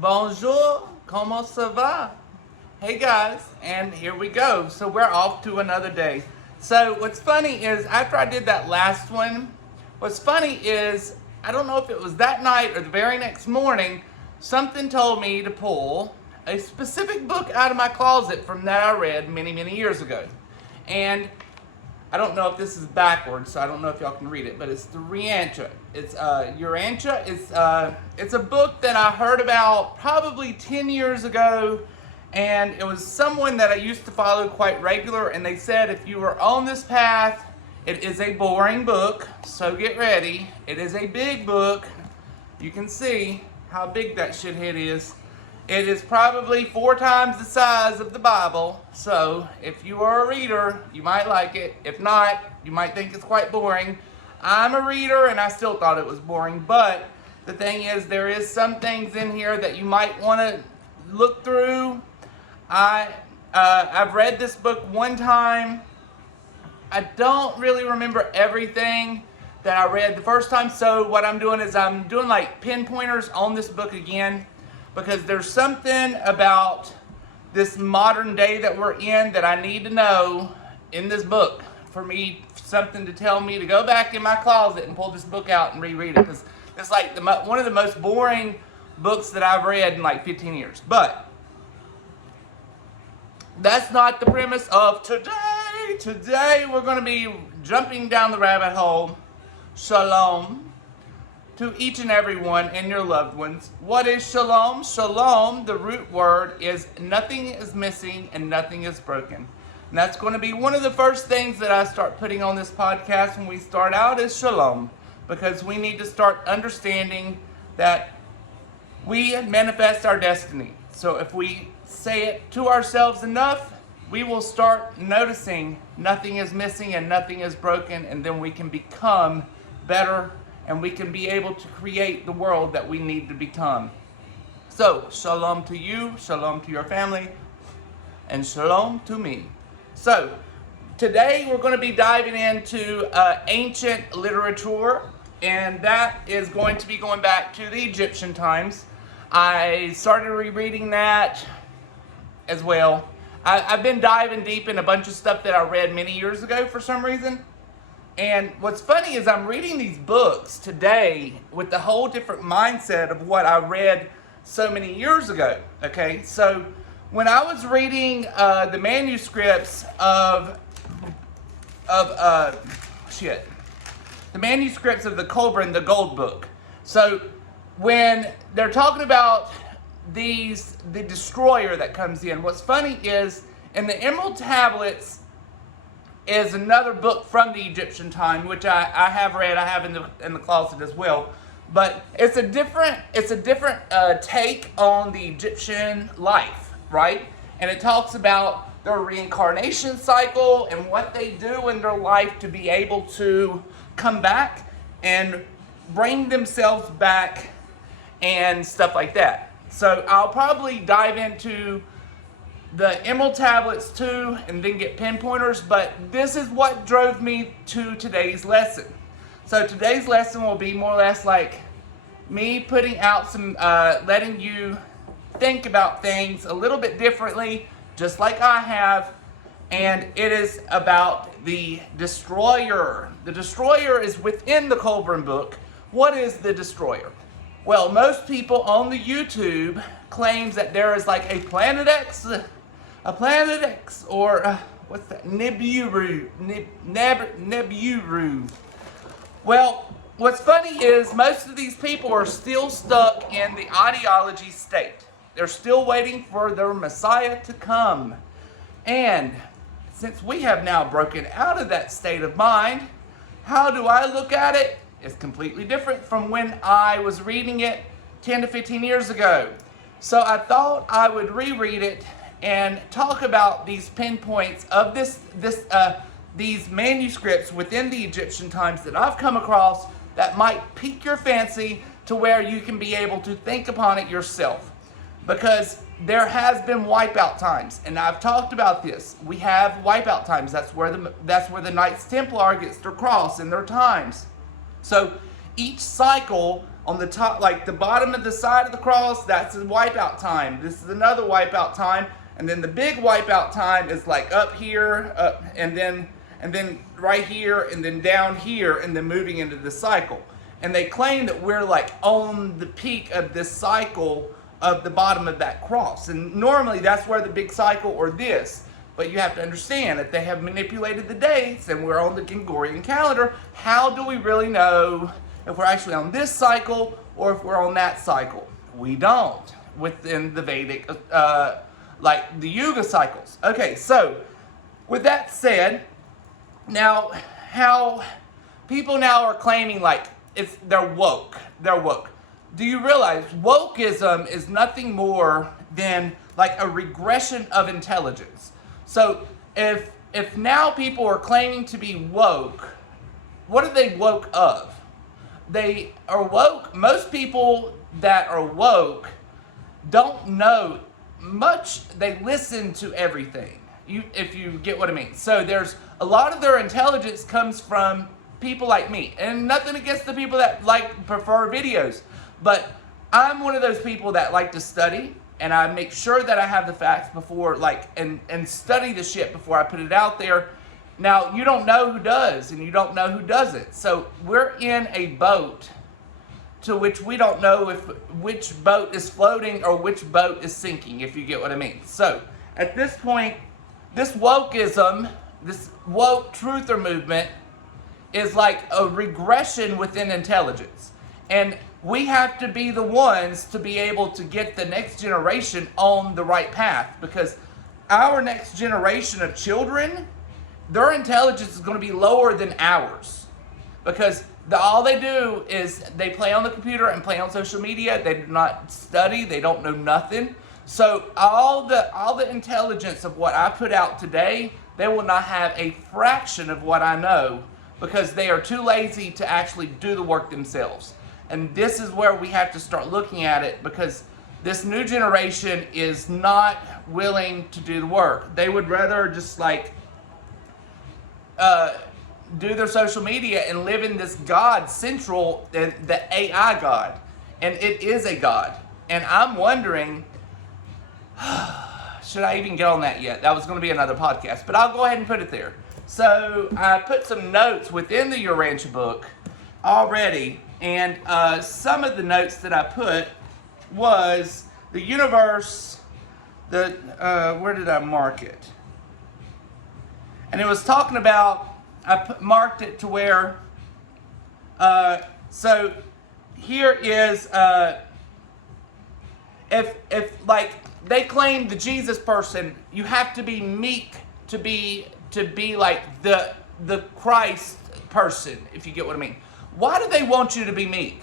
Bonjour, comment ça va? Hey guys, and here we go. So we're off to another day. So what's funny is after I did that last one, what's funny is I don't know if it was that night or the very next morning, something told me to pull a specific book out of my closet from that I read many, many years ago. And I don't know if this is backwards, so I don't know if y'all can read it, but it's the Urantia. It's Urantia. It's a book that I heard about probably 10 years ago, and it was someone that I used to follow quite regular, and they said if you were on this path, it is a boring book, so get ready. It is a big book. You can see how big that shithead is. It is probably 4 times the size of the Bible, so if you are a reader, you might like it. If not, you might think it's quite boring. I'm a reader, and I still thought it was boring, but the thing is, there is some things in here that you might want to look through. I've read this book one time. I don't really remember everything that I read the first time, so what I'm doing is I'm doing like pinpointers on this book again, because there's something about this modern day that we're in that I need to know in this book for me, something to tell me to go back in my closet and pull this book out and reread it, because it's like one of the most boring books that I've read in like 15 years. But that's not the premise of today. Today we're going to be jumping down the rabbit hole. Shalom to each and every one and your loved ones. What is shalom? Shalom, the root word, is nothing is missing and nothing is broken. And that's going to be one of the first things that I start putting on this podcast when we start out is shalom. Because we need to start understanding that we manifest our destiny. So if we say it to ourselves enough, we will start noticing nothing is missing and nothing is broken, and then we can become better, and we can be able to create the world that we need to become. So, shalom to you, shalom to your family, and shalom to me. So, today we're going to be diving into ancient literature, and that is going to be going back to the Egyptian times. I started rereading that as well. I've been diving deep in a bunch of stuff that I read many years ago for some reason. And what's funny is I'm reading these books today with the whole different mindset of what I read so many years ago. Okay, so when I was reading the manuscripts the manuscripts of the Kolbrin the Gold book. So when they're talking about the destroyer that comes in, what's funny is in the Emerald Tablets is another book from the Egyptian time, which I have read. I have in the closet as well. But it's a different take on the Egyptian life, right? And it talks about their reincarnation cycle and what they do in their life to be able to come back and bring themselves back and stuff like that. So I'll probably dive into the Emerald Tablets too, and then get pinpointers, but this is what drove me to today's lesson. So today's lesson will be more or less like me putting out some, letting you think about things a little bit differently, just like I have, and it is about the destroyer. The destroyer is within the Kolbrin book. What is the destroyer? Well, most people on the YouTube claims that there is like a Planet X, or what's that? Nibiru. Well, what's funny is most of these people are still stuck in the ideology state. They're still waiting for their Messiah to come. And since we have now broken out of that state of mind, how do I look at it? It's completely different from when I was reading it 10 to 15 years ago. So I thought I would reread it and talk about these pinpoints of these manuscripts within the Egyptian times that I've come across that might pique your fancy to where you can be able to think upon it yourself. Because there has been wipeout times, and I've talked about this. We have wipeout times. That's where the Knights Templar gets their cross in their times. So each cycle On the top, like the bottom of the side of the cross, that's the wipeout time. This is another wipeout time. And then the big wipeout time is like up here, and then right here, and then down here, and then moving into the cycle. And they claim that we're like on the peak of this cycle of the bottom of that cross. And normally that's where the big cycle or this. But you have to understand that they have manipulated the dates and we're on the Gregorian calendar. How do we really know if we're actually on this cycle or if we're on that cycle? We don't within the Vedic, like the Yuga cycles. Okay, so with that said, now how people now are claiming like they're woke. They're woke. Do you realize wokeism is nothing more than like a regression of intelligence? So if now people are claiming to be woke, what are they woke of? They are woke. Most people that are woke don't know much. They listen to everything. If you get what I mean. So there's a lot of their intelligence comes from people like me, and nothing against the people that prefer videos, but I'm one of those people that like to study, and I make sure that I have the facts before and study the shit before I put it out there. Now you don't know who does and you don't know who doesn't, so we're in a boat to which we don't know which boat is floating or which boat is sinking, if you get what I mean. So at this point, this wokeism, this woke truther movement is like a regression within intelligence. And we have to be the ones to be able to get the next generation on the right path, because our next generation of children, their intelligence is going to be lower than ours, because all they do is they play on the computer and play on social media. They do not study. They don't know nothing. So all the intelligence of what I put out today, they will not have a fraction of what I know, because they are too lazy to actually do the work themselves. And this is where we have to start looking at it, because this new generation is not willing to do the work. They would rather just do their social media and live in this God central, the AI God. And it is a God. And I'm wondering, should I even get on that yet? That was going to be another podcast, but I'll go ahead and put it there. So I put some notes within the Urantia book already, and some of the notes that I put was the universe, where did I mark it? And it was talking about, marked it to where, so here is, if like they claim the Jesus person, you have to be meek to be like the Christ person, if you get what I mean. Why do they want you to be meek?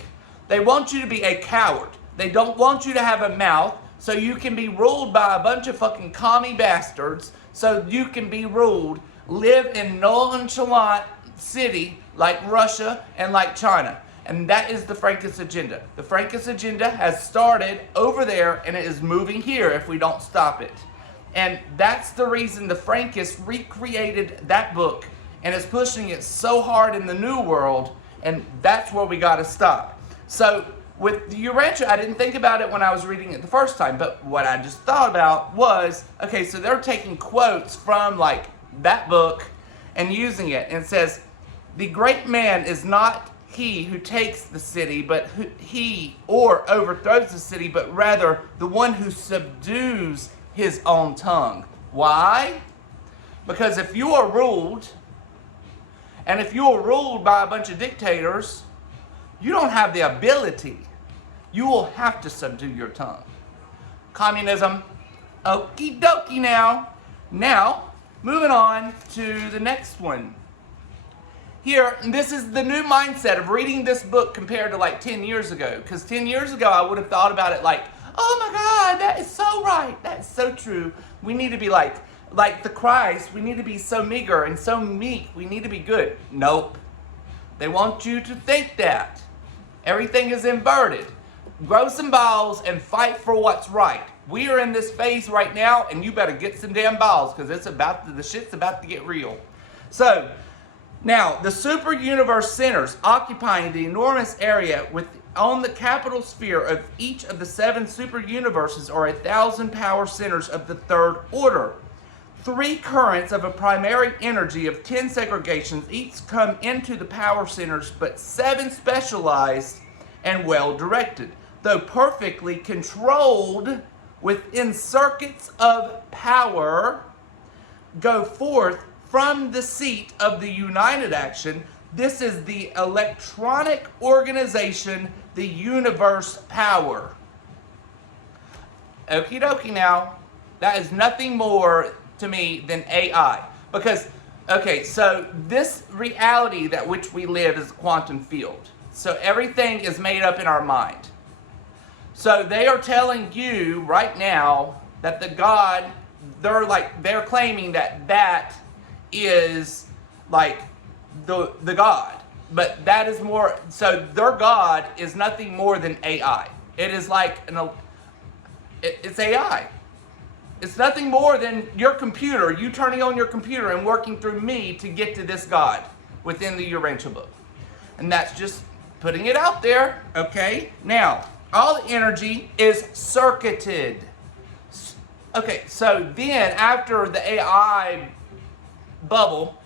They want you to be a coward. They don't want you to have a mouth so you can be ruled by a bunch of fucking commie bastards, so you can be ruled, live in nonchalant city like Russia and like China. And that is the Frankish agenda. The Frankish agenda has started over there, and it is moving here if we don't stop it. And that's the reason the Frankists recreated that book and is pushing it so hard in the New World, and that's where we got to stop. So with the Urantia, I didn't think about it when I was reading it the first time, but what I just thought about was, okay, so they're taking quotes from like that book and using it, and it says, the great man is not he who takes the city, but he or overthrows the city, but rather the one who subdues his own tongue. Why? Because if you are ruled, and if you are ruled by a bunch of dictators, you don't have the ability. You will have to subdue your tongue. Communism. Okie dokie now. Now, moving on to the next one. Here, this is the new mindset of reading this book compared to like 10 years ago. Because 10 years ago, I would have thought about it like, oh my God, that is so right. That is so true. We need to be like the Christ. We need to be so meager and so meek. We need to be good. Nope. They want you to think that. Everything is inverted. Grow some balls and fight for what's right. We are in this phase right now, and you better get some damn balls, because the shit's about to get real. So, now, the super universe centers occupying the enormous area on the capital sphere of each of the 7 super universes are 1,000 power centers of the third order. 3 currents of a primary energy of 10 segregations each come into the power centers, but 7 specialized and well directed, though perfectly controlled within circuits of power, go forth from the seat of the united action. This is the electronic organization, the universe power. Okie dokie now. That is nothing more to me than AI. Because, okay, so this reality that which we live is a quantum field. So everything is made up in our mind. So they are telling you right now that the God, they're claiming that is like the God. But that is more, so their God is nothing more than AI. It is like, it's AI. It's nothing more than your computer, you turning on your computer and working through me to get to this God within the Urantia book. And that's just putting it out there, okay? Now, all the energy is circuited. Okay, so then after the AI bubble,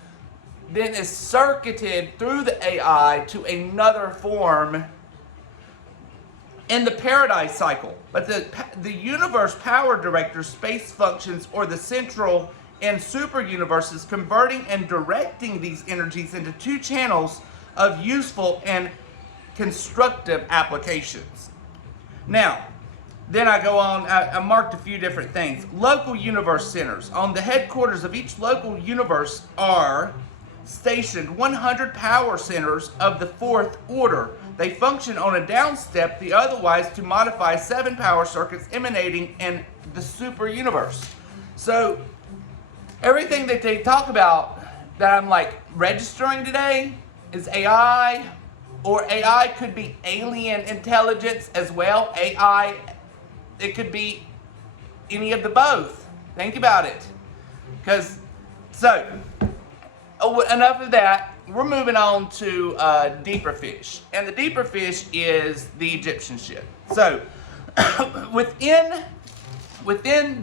then is circuited through the AI to another form in the paradise cycle. But the universe power director, space functions, or the central and super universes, converting and directing these energies into 2 channels of useful and constructive applications. Now, then I go on, I marked a few different things. Local universe centers. On the headquarters of each local universe are stationed 100 power centers of the 4th order. They function on a down step, the otherwise to modify 7 power circuits emanating in the super universe. So everything that they talk about that I'm like registering today is AI, or AI could be alien intelligence as well. AI, it could be any of the both. Think about it. Enough of that. We're moving on to deeper fish. And the deeper fish is the Egyptian ship. So, within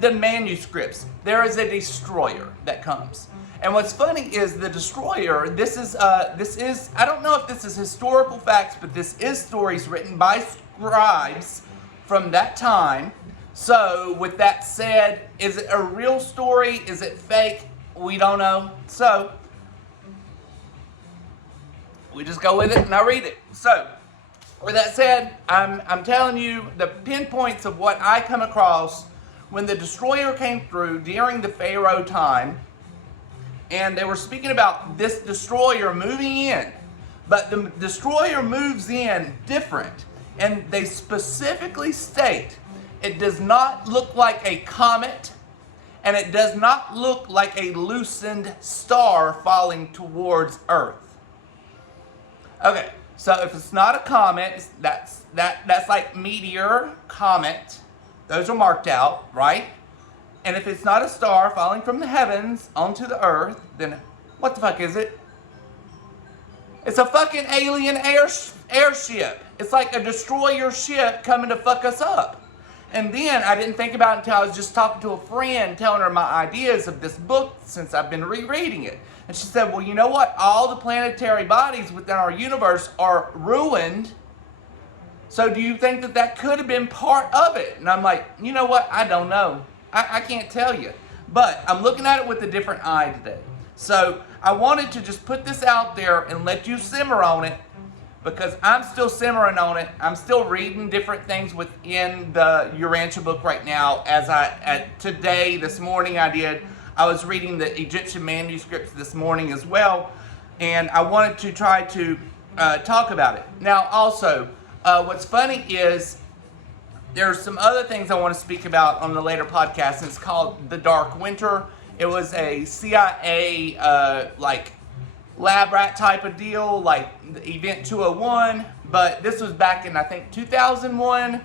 the manuscripts, there is a destroyer that comes. And what's funny is the destroyer, this is, I don't know if this is historical facts, but this is stories written by scribes from that time. So, with that said, is it a real story? Is it fake? We don't know. So, we just go with it and I read it. So, with that said, I'm telling you the pinpoints of what I come across when the destroyer came through during the Pharaoh time, and they were speaking about this destroyer moving in. But the destroyer moves in different, and they specifically state it does not look like a comet, and it does not look like a loosened star falling towards Earth. Okay, so if it's not a comet, that's like meteor, comet. Those are marked out, right? And if it's not a star falling from the heavens onto the earth, then what the fuck is it? It's a fucking alien airship. It's like a destroyer ship coming to fuck us up. And then I didn't think about it until I was just talking to a friend, telling her my ideas of this book since I've been rereading it. And she said, well, you know what? All the planetary bodies within our universe are ruined. So do you think that that could have been part of it? And I'm like, you know what? I don't know. I can't tell you. But I'm looking at it with a different eye today. So I wanted to just put this out there and let you simmer on it, because I'm still simmering on it. I'm still reading different things within the Urantia book right now. Today, this morning I was reading the Egyptian manuscripts this morning as well. And I wanted to try to talk about it. Now also, what's funny is there's some other things I want to speak about on the later podcast. It's called The Dark Winter. It was a CIA lab rat type of deal, like the Event 201, but this was back in, I think, 2001.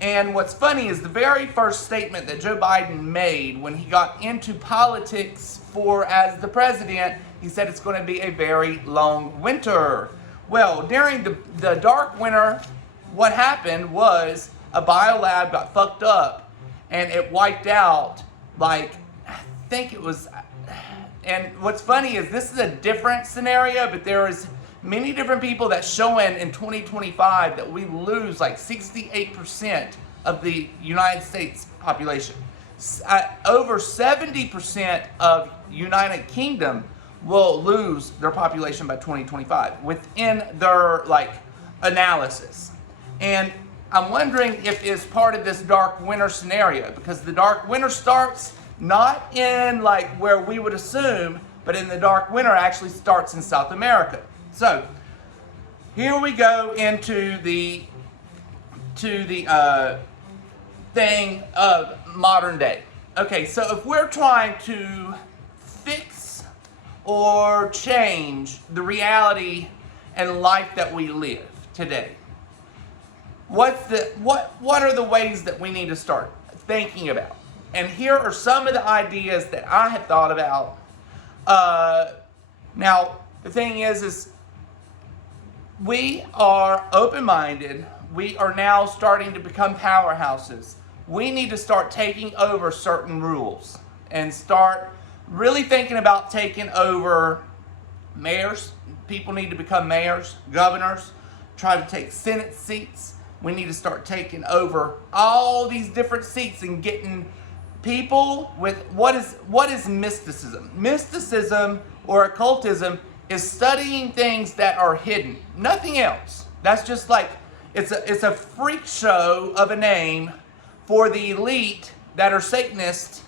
And what's funny is the very first statement that Joe Biden made when he got into politics as the president, he said it's going to be a very long winter. Well, during the dark winter, what happened was a biolab got fucked up and it wiped out, like, I think it was, and what's funny is this is a different scenario, but there is many different people that showing in 2025 that we lose like 68% of the United States population. Over 70% of United Kingdom will lose their population by 2025 within their like analysis. And I'm wondering if it's part of this dark winter scenario, because the dark winter starts not in like where we would assume, but in the dark winter actually starts in South America. So here we go into the thing of modern day. Okay, so if we're trying to fix or change the reality and life that we live today, what are the ways that we need to start thinking about? And here are some of the ideas that I have thought about. Now, the thing is we are open-minded. We are now starting to become powerhouses. We need to start taking over certain rules and start really thinking about taking over mayors. People need to become mayors, governors, try to take Senate seats. We need to start taking over all these different seats and getting people with what is mysticism? Mysticism or occultism is studying things that are hidden. Nothing else. That's just like it's a freak show of a name for the elite that are Satanists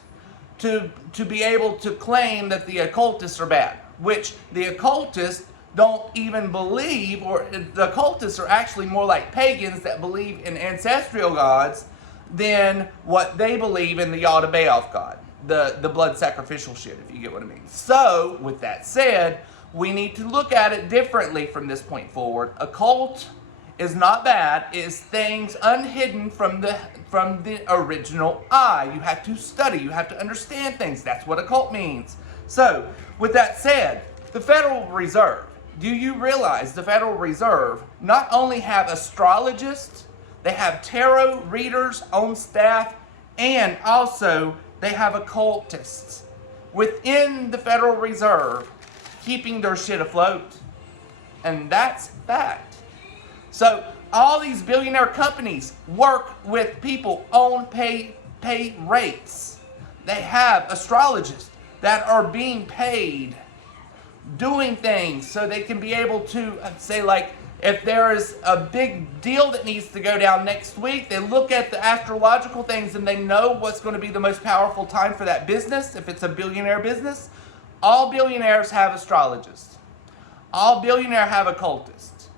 to be able to claim that the occultists are bad, which the occultists don't even believe, or the occultists are actually more like pagans that believe in ancestral gods than what they believe in the Yada Baoth god, the blood sacrificial shit, if you get what I mean. So, with that said, we need to look at it differently from this point forward. Occult is not bad. It is things unhidden from the original eye. You have to study. You have to understand things. That's what occult means. So, with that said, the Federal Reserve. Do you realize the Federal Reserve not only have astrologists, they have tarot readers on staff, and also they have occultists within the Federal Reserve keeping their shit afloat. And that's fact. So all these billionaire companies work with people on pay rates. They have astrologists that are being paid doing things so they can be able to say, like, if there is a big deal that needs to go down next week, they look at the astrological things and they know what's going to be the most powerful time for that business. If it's a billionaire business, all billionaires have astrologists. All billionaires have occultists.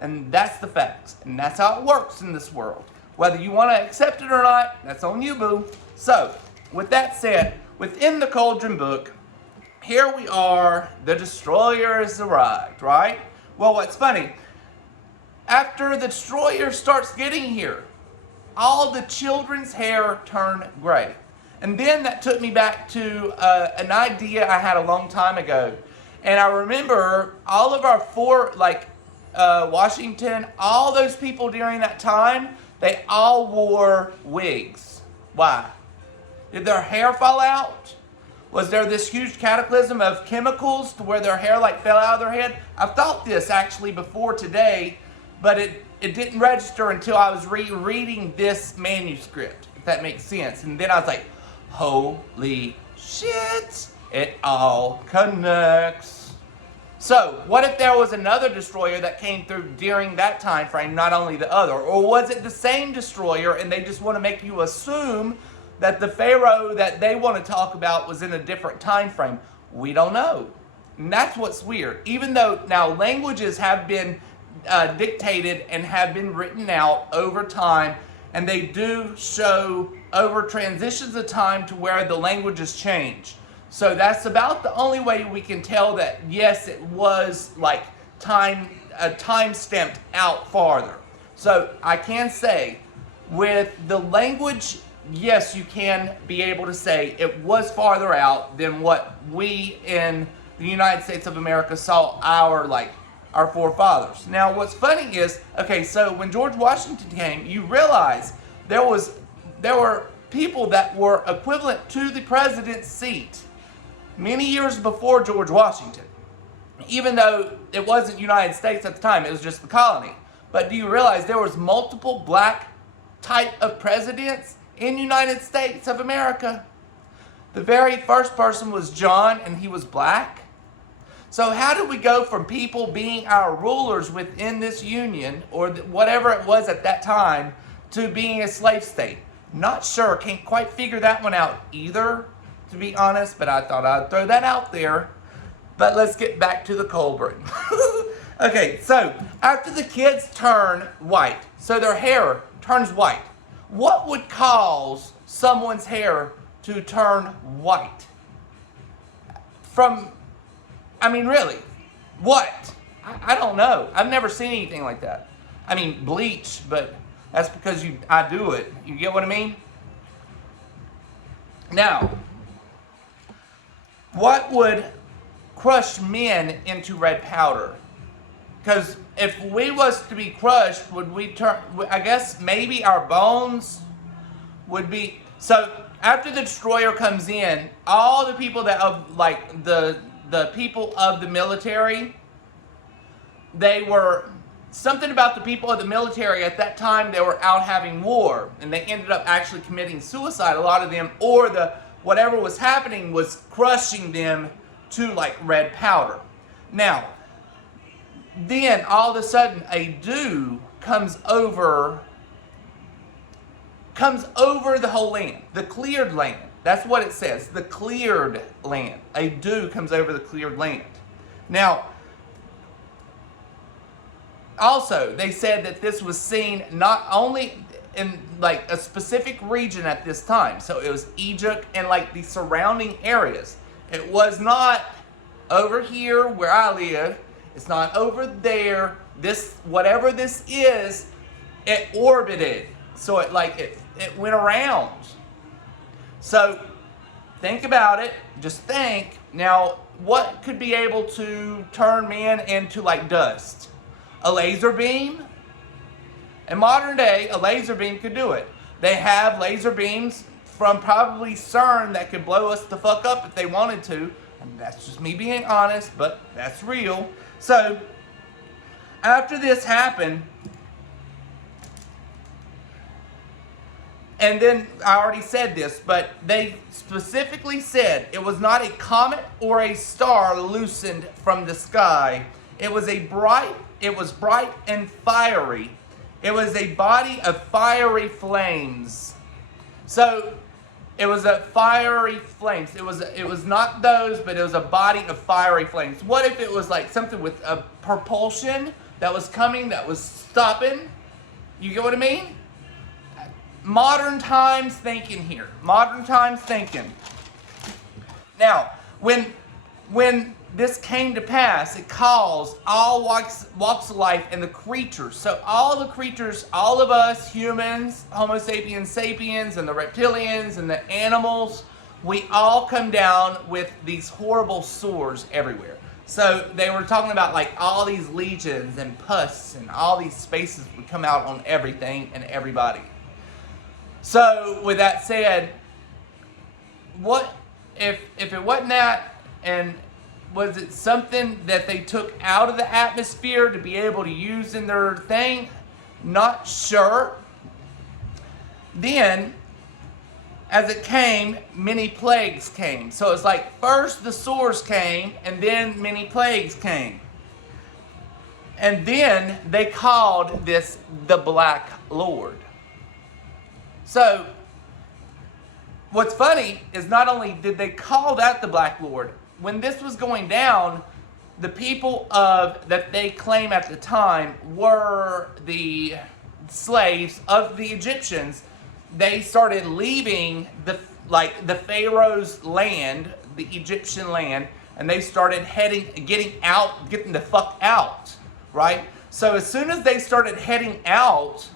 And that's the facts. And that's how it works in this world. Whether you want to accept it or not, that's on you, boo. So, with that said, within the Kolbrin book, here we are, the destroyer has arrived, right? Well, what's funny, after the destroyer starts getting here, all the children's hair turn gray. And then that took me back to an idea I had a long time ago. And I remember all of our Washington, all those people during that time, they all wore wigs. Why? Did their hair fall out? Was there this huge cataclysm of chemicals to where their hair fell out of their head? I've thought this actually before today, but it didn't register until I was rereading this manuscript, if that makes sense. And then I was like, holy shit, it all connects. So, what if there was another destroyer that came through during that time frame, not only the other? Or was it the same destroyer and they just want to make you assume that the Pharaoh that they want to talk about was in a different time frame? We don't know. And that's what's weird. Even though now languages have been dictated and have been written out over time, and they do show over transitions of time to where the languages change. So that's about the only way we can tell that, yes, it was time stamped out farther. So I can say with the language, yes, you can be able to say it was farther out than what we in the United States of America saw our our forefathers. Now, what's funny is, okay, so when George Washington came, you realize there were people that were equivalent to the president's seat many years before George Washington. Even though it wasn't United States at the time, it was just the colony. But do you realize there was multiple black type of presidents in United States of America? The very first person was John, and he was black. So how did we go from people being our rulers within this union, or whatever it was at that time, to being a slave state? Not sure, can't quite figure that one out either, to be honest, but I thought I'd throw that out there. But let's get back to the Kolbrin. Okay, so after the kids turn white, so their hair turns white, what would cause someone's hair to turn white? Really, what? I don't know. I've never seen anything like that. I mean, bleach, but that's because I do it. You get what I mean? Now, what would crush men into red powder? Because if we was to be crushed, would we turn, I guess maybe our bones would be, so after the destroyer comes in, all the people that of like the people of the military, they were, something about the people of the military at that time, they were out having war, and they ended up actually committing suicide, a lot of them, or whatever was happening was crushing them to like red powder. Now, then all of a sudden a dew comes over the whole land, the cleared land. That's what it says, the cleared land. A dew comes over the cleared land. Now, also, they said that this was seen not only in like a specific region at this time, so it was Egypt and like the surrounding areas. It was not over here where I live. It's not over there. This, whatever this is, it orbited. So it went around. So think about it. Just think. Now, what could be able to turn men into like dust? A laser beam? In modern day, a laser beam could do it. They have laser beams from probably CERN that could blow us the fuck up if they wanted to. And that's just me being honest, but that's real. So, after this happened, and then I already said this, but they specifically said it was not a comet or a star loosened from the sky. It was bright and fiery. It was a body of fiery flames. So it was a fiery flames. It was not those, but it was a body of fiery flames. What if it was like something with a propulsion that was coming, that was stopping? You get what I mean? Modern times thinking here. Modern times thinking. Now, when this came to pass, it caused all walks of life and the creatures. So all the creatures, all of us humans, Homo sapiens sapiens, and the reptilians and the animals, we all come down with these horrible sores everywhere. So they were talking about like all these legions and pus and all these spaces would come out on everything and everybody. So with that said, what if it wasn't that, and was it something that they took out of the atmosphere to be able to use in their thing? Not sure. Then, as it came, many plagues came. So it's like first the sores came, and then many plagues came. And then they called this the Black Lord. So, what's funny is not only did they call that the Black Lord, when this was going down, the people that they claim at the time were the slaves of the Egyptians. They started leaving the Pharaoh's land, the Egyptian land, and they started getting the fuck out, right? So as soon as they started heading out,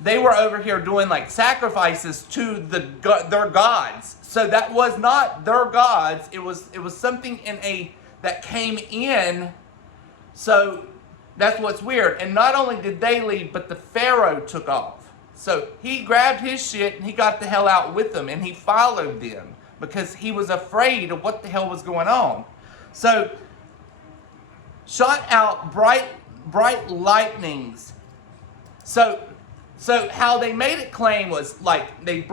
they were over here doing like sacrifices to their gods. So that was not their gods. It was something that came in So that's what's weird. And not only did they leave, but the Pharaoh took off. So he grabbed his shit and he got the hell out with them, and he followed them because he was afraid of what the hell was going on. So shot out bright lightnings. So how they made it claim was like they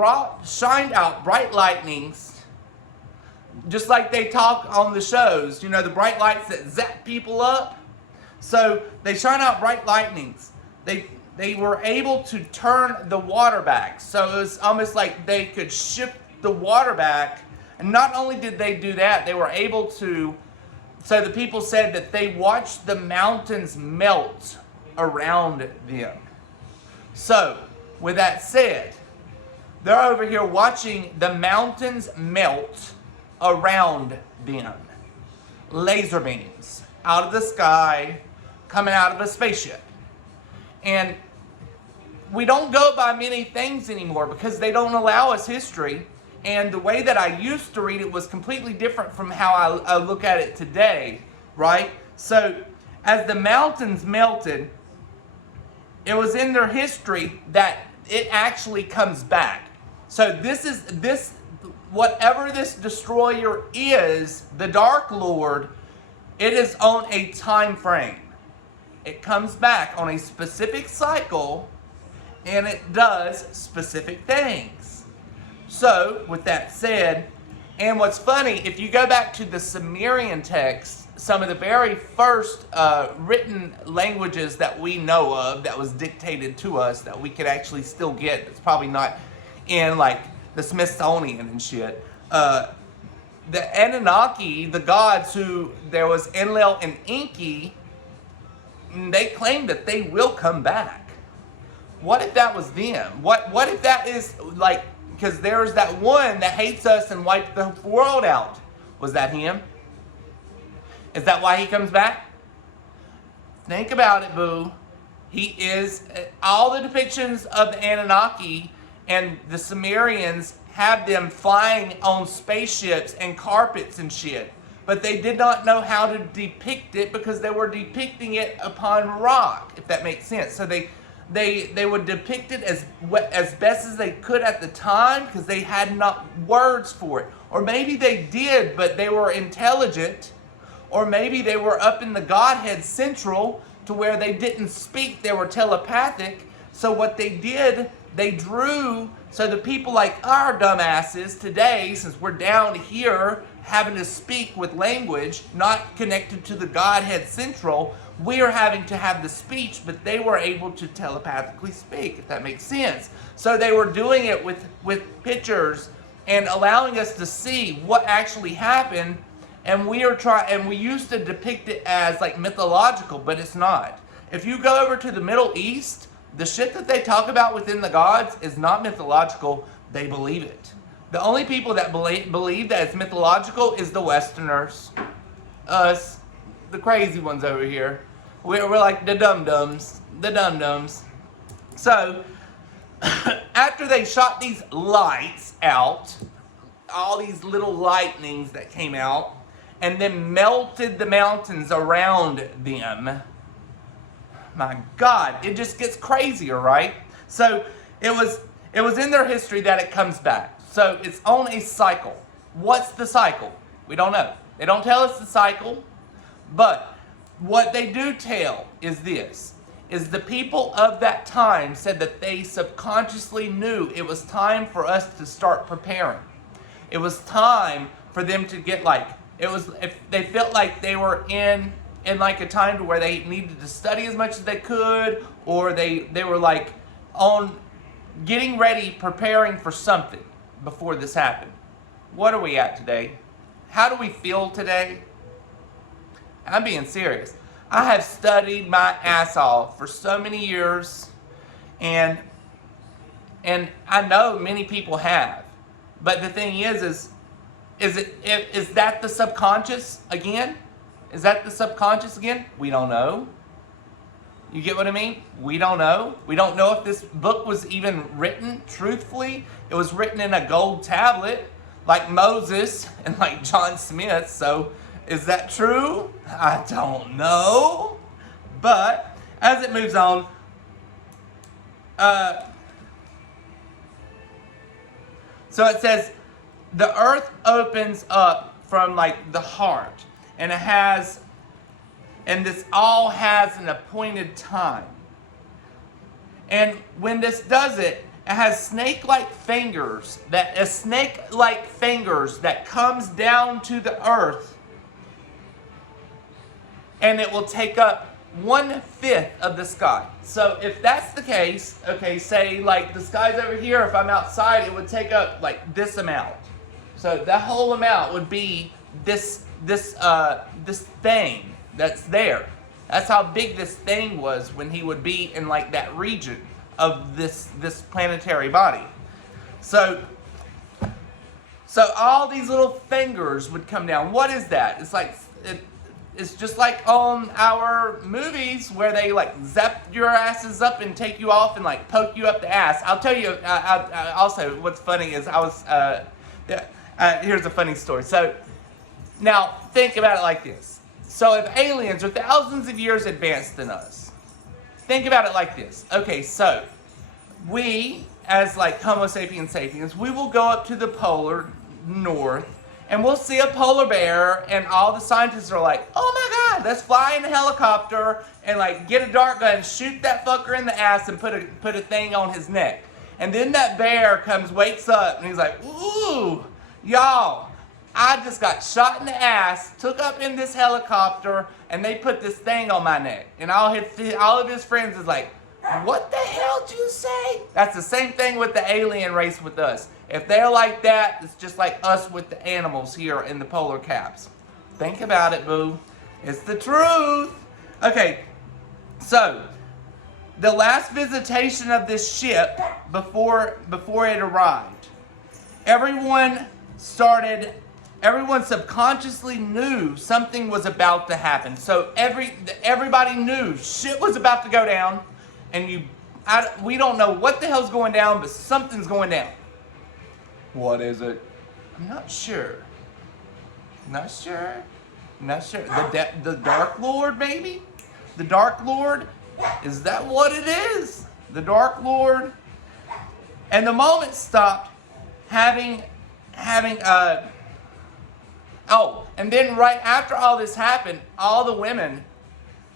shined out bright lightnings, just like they talk on the shows, you know, the bright lights that zap people up. So they shine out bright lightnings. They were able to turn the water back. So it was almost like they could shift the water back. And not only did they do that, they were able to, so the people said that they watched the mountains melt around them. So, with that said, they're over here watching the mountains melt around them. Laser beams out of the sky, coming out of a spaceship. And we don't go by many things anymore because they don't allow us history. And the way that I used to read it was completely different from how I look at it today, right? So, as the mountains melted, it was in their history that it actually comes back. So whatever this destroyer is, the Dark Lord, it is on a time frame. It comes back on a specific cycle, and it does specific things. So, with that said, and what's funny, if you go back to the Sumerian text, some of the very first written languages that we know of that was dictated to us that we could actually still get, it's probably not in like the Smithsonian and shit. The Anunnaki, the gods who, there was Enlil and Enki, they claim that they will come back. What if that was them? What if that is like, because there's that one that hates us and wiped the world out. Was that him? Is that why he comes back? Think about it, boo. He is, all the depictions of the Anunnaki and the Sumerians have them flying on spaceships and carpets and shit. But they did not know how to depict it because they were depicting it upon rock, if that makes sense. So they would depict it as best as they could at the time because they had not words for it. Or maybe they did, but they were intelligent. Or maybe they were up in the Godhead Central to where they didn't speak, they were telepathic. So what they did, they drew, so the people like our dumbasses today, since we're down here having to speak with language not connected to the Godhead Central, we are having to have the speech, but they were able to telepathically speak, if that makes sense. So they were doing it with pictures and allowing us to see what actually happened. And we used to depict it as like mythological, but it's not. If you go over to the Middle East, the shit that they talk about within the gods is not mythological. They believe it. The only people that believe that it's mythological is the Westerners. Us, the crazy ones over here. We're like the dum-dums. The dum-dums. So, after they shot these lights out, all these little lightnings that came out, and then melted the mountains around them. My God, it just gets crazier, right? So it was in their history that it comes back. So it's on a cycle. What's the cycle? We don't know. They don't tell us the cycle, but what they do tell is this, is the people of that time said that they subconsciously knew it was time for us to start preparing. It was time for them to get if they felt like they were in like a time to where they needed to study as much as they could, or they were like on getting ready, preparing for something before this happened. What are we at today? How do we feel today? I'm being serious. I have studied my ass off for so many years, and I know many people have. But the thing is that the subconscious again? Is that the subconscious again? We don't know. You get what I mean? We don't know. We don't know if this book was even written truthfully. It was written in a gold tablet like Moses and like John Smith. So Is that true? I don't know. But as it moves on, so it says the earth opens up from like the heart, and this all has an appointed time. And when this does it, it has snake-like fingers that comes down to the earth, and it will take up 1/5 of the sky. So if that's the case, okay, say like the sky's over here, if I'm outside, it would take up like this amount. So that whole amount would be this thing that's there. That's how big this thing was when he would be in like that region of this planetary body. So all these little fingers would come down. What is that? It's just like on our movies where they like zap your asses up and take you off and like poke you up the ass. I'll tell you also what's funny is here's a funny story. So now think about it like this. So if aliens are thousands of years advanced than us, think about it like this. Okay, so we as like Homo sapiens sapiens, we will go up to the polar north and we'll see a polar bear, and all the scientists are like, oh my God, let's fly in a helicopter and like get a dart gun, shoot that fucker in the ass and put a thing on his neck. And then that bear wakes up and he's like, ooh, y'all, I just got shot in the ass, took up in this helicopter, and they put this thing on my neck. And all of his friends is like, what the hell did you say? That's the same thing with the alien race with us. If they're like that, it's just like us with the animals here in the polar caps. Think about it, boo. It's the truth. Okay, so the last visitation of this ship before it arrived, everyone subconsciously knew something was about to happen. So everybody knew shit was about to go down, and we don't know what the hell's going down, but something's going down. What is it? I'm not sure. Not sure. The Dark Lord, maybe? The Dark Lord? Is that what it is? The Dark Lord? And the moment stopped and then right after all this happened, all the women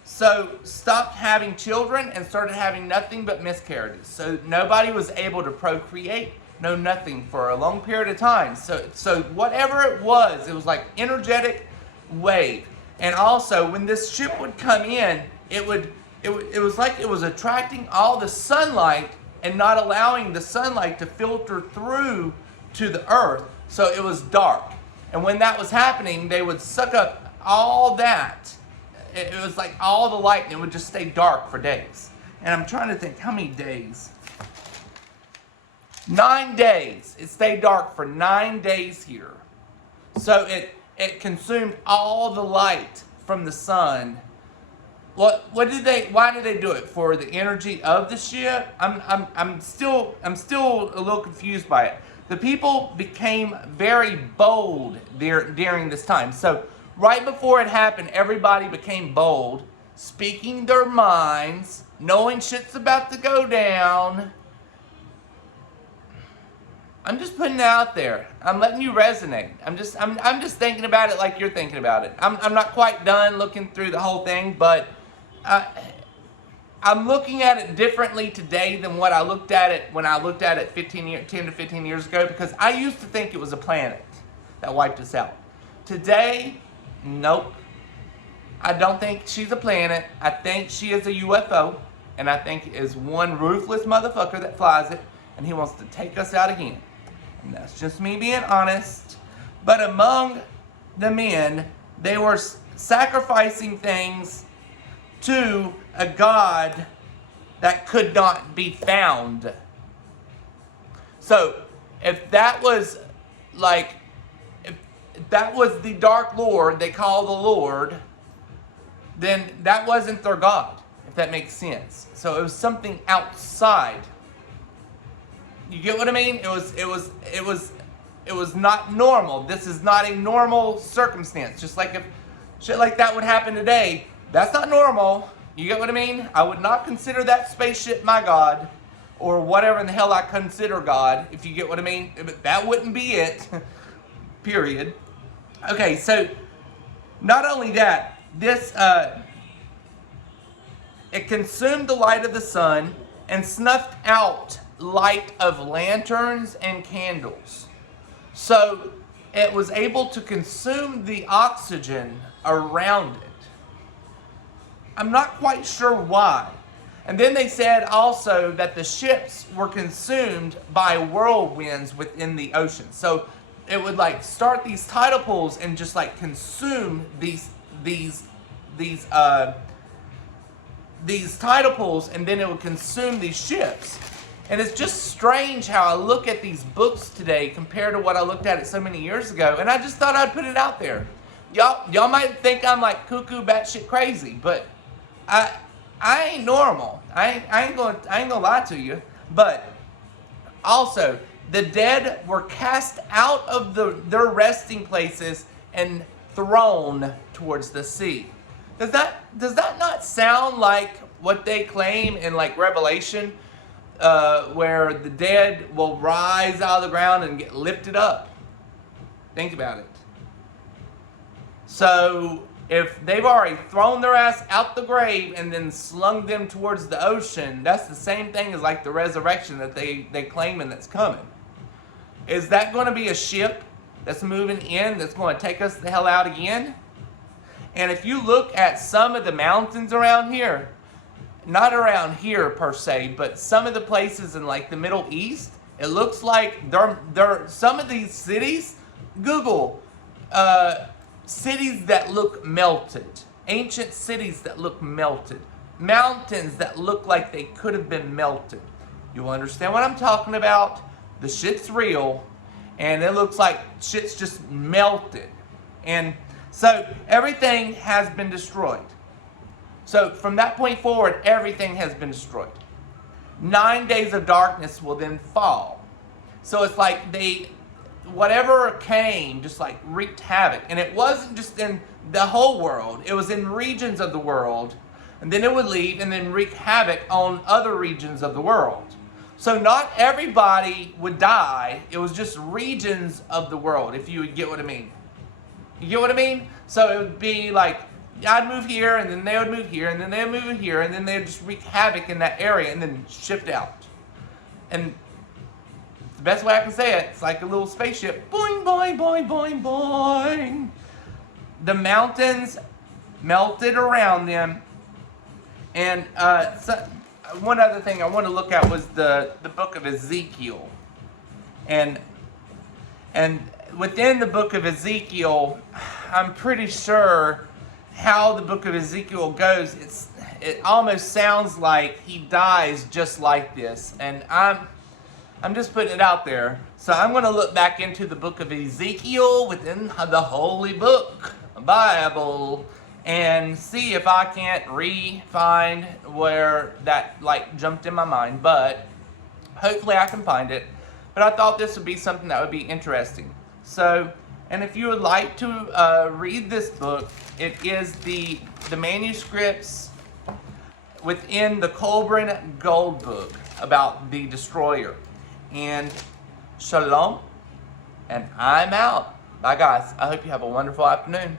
stopped having children and started having nothing but miscarriages. So nobody was able to procreate, no nothing for a long period of time. So whatever it was like energetic wave. And also when this ship would come in, it was like it was attracting all the sunlight and not allowing the sunlight to filter through to the earth. So it was dark. And when that was happening, they would suck up all that. It was like all the light, and it would just stay dark for days. And I'm trying to think, how many days? 9 days. It stayed dark for 9 days here. So it consumed all the light from the sun. Why did they do it? For the energy of the ship? I'm still a little confused by it. The people became very bold during this time. So right before it happened, everybody became bold, speaking their minds, knowing shit's about to go down. I'm just putting it out there. I'm letting you resonate. I'm just thinking about it like you're thinking about it. I'm not quite done looking through the whole thing, but I'm looking at it differently today than what I looked at it when I looked at it 10 to 15 years ago, because I used to think it was a planet that wiped us out. Today, nope. I don't think she's a planet. I think she is a UFO, and I think it is one ruthless motherfucker that flies it, and he wants to take us out again. And that's just me being honest. But among the men, they were sacrificing things to a god that could not be found. So if that was the Dark Lord they call the Lord, then that wasn't their god, if that makes sense. So it was something outside. You get what I mean? It was not normal. This is not a normal circumstance. Just like if shit like that would happen today. That's not normal. You get what I mean? I would not consider that spaceship my God, or whatever in the hell I consider God, if you get what I mean. But that wouldn't be it. Period. Okay, so not only that, this it consumed the light of the sun and snuffed out light of lanterns and candles. So it was able to consume the oxygen around it. I'm not quite sure why. And then they said also that the ships were consumed by whirlwinds within the ocean. So it would like start these tidal pools and just like consume these tidal pools, and then it would consume these ships. And it's just strange how I look at these books today compared to what I looked at it so many years ago. And I just thought I'd put it out there. Y'all might think I'm like cuckoo batshit crazy, but I ain't normal. I ain't gonna lie to you. But also, the dead were cast out of their resting places and thrown towards the sea. Does that not sound like what they claim in like Revelation, where the dead will rise out of the ground and get lifted up? Think about it. So if they've already thrown their ass out the grave and then slung them towards the ocean, that's the same thing as like the resurrection that they claim and that's coming. Is that going to be a ship that's moving in that's going to take us the hell out again? And if you look at some of the mountains around here, not around here per se, but some of the places in like the Middle East, it looks like they're some of these cities, Google, cities that look melted. Ancient cities that look melted. Mountains that look like they could have been melted. You'll understand what I'm talking about. The shit's real, and it looks like shit's just melted. And so everything has been destroyed. So from that point forward, everything has been destroyed. 9 days of darkness will then fall. So it's like whatever came just like wreaked havoc. And it wasn't just in the whole world. It was in regions of the world. And then it would leave and then wreak havoc on other regions of the world. So not everybody would die. It was just regions of the world, if you would get what I mean. You get what I mean? So it would be like, I'd move here, and then they would move here, and then they would move here, and then they would just wreak havoc in that area, and then shift out. And the best way I can say it, it's like a little spaceship. Boing, boing, boing, boing, boing. The mountains melted around them. And one other thing I want to look at was the book of Ezekiel. And within the book of Ezekiel, I'm pretty sure how the book of Ezekiel goes. It almost sounds like he dies just like this. And I'm just putting it out there. So I'm going to look back into the book of Ezekiel within the Holy Book, Bible, and see if I can't find where that like jumped in my mind. But hopefully I can find it. But I thought this would be something that would be interesting. So, and if you would like to read this book, it is the manuscripts within the Kolbrin Gold book about the destroyer. And shalom, and I'm out. Bye guys. I hope you have a wonderful afternoon.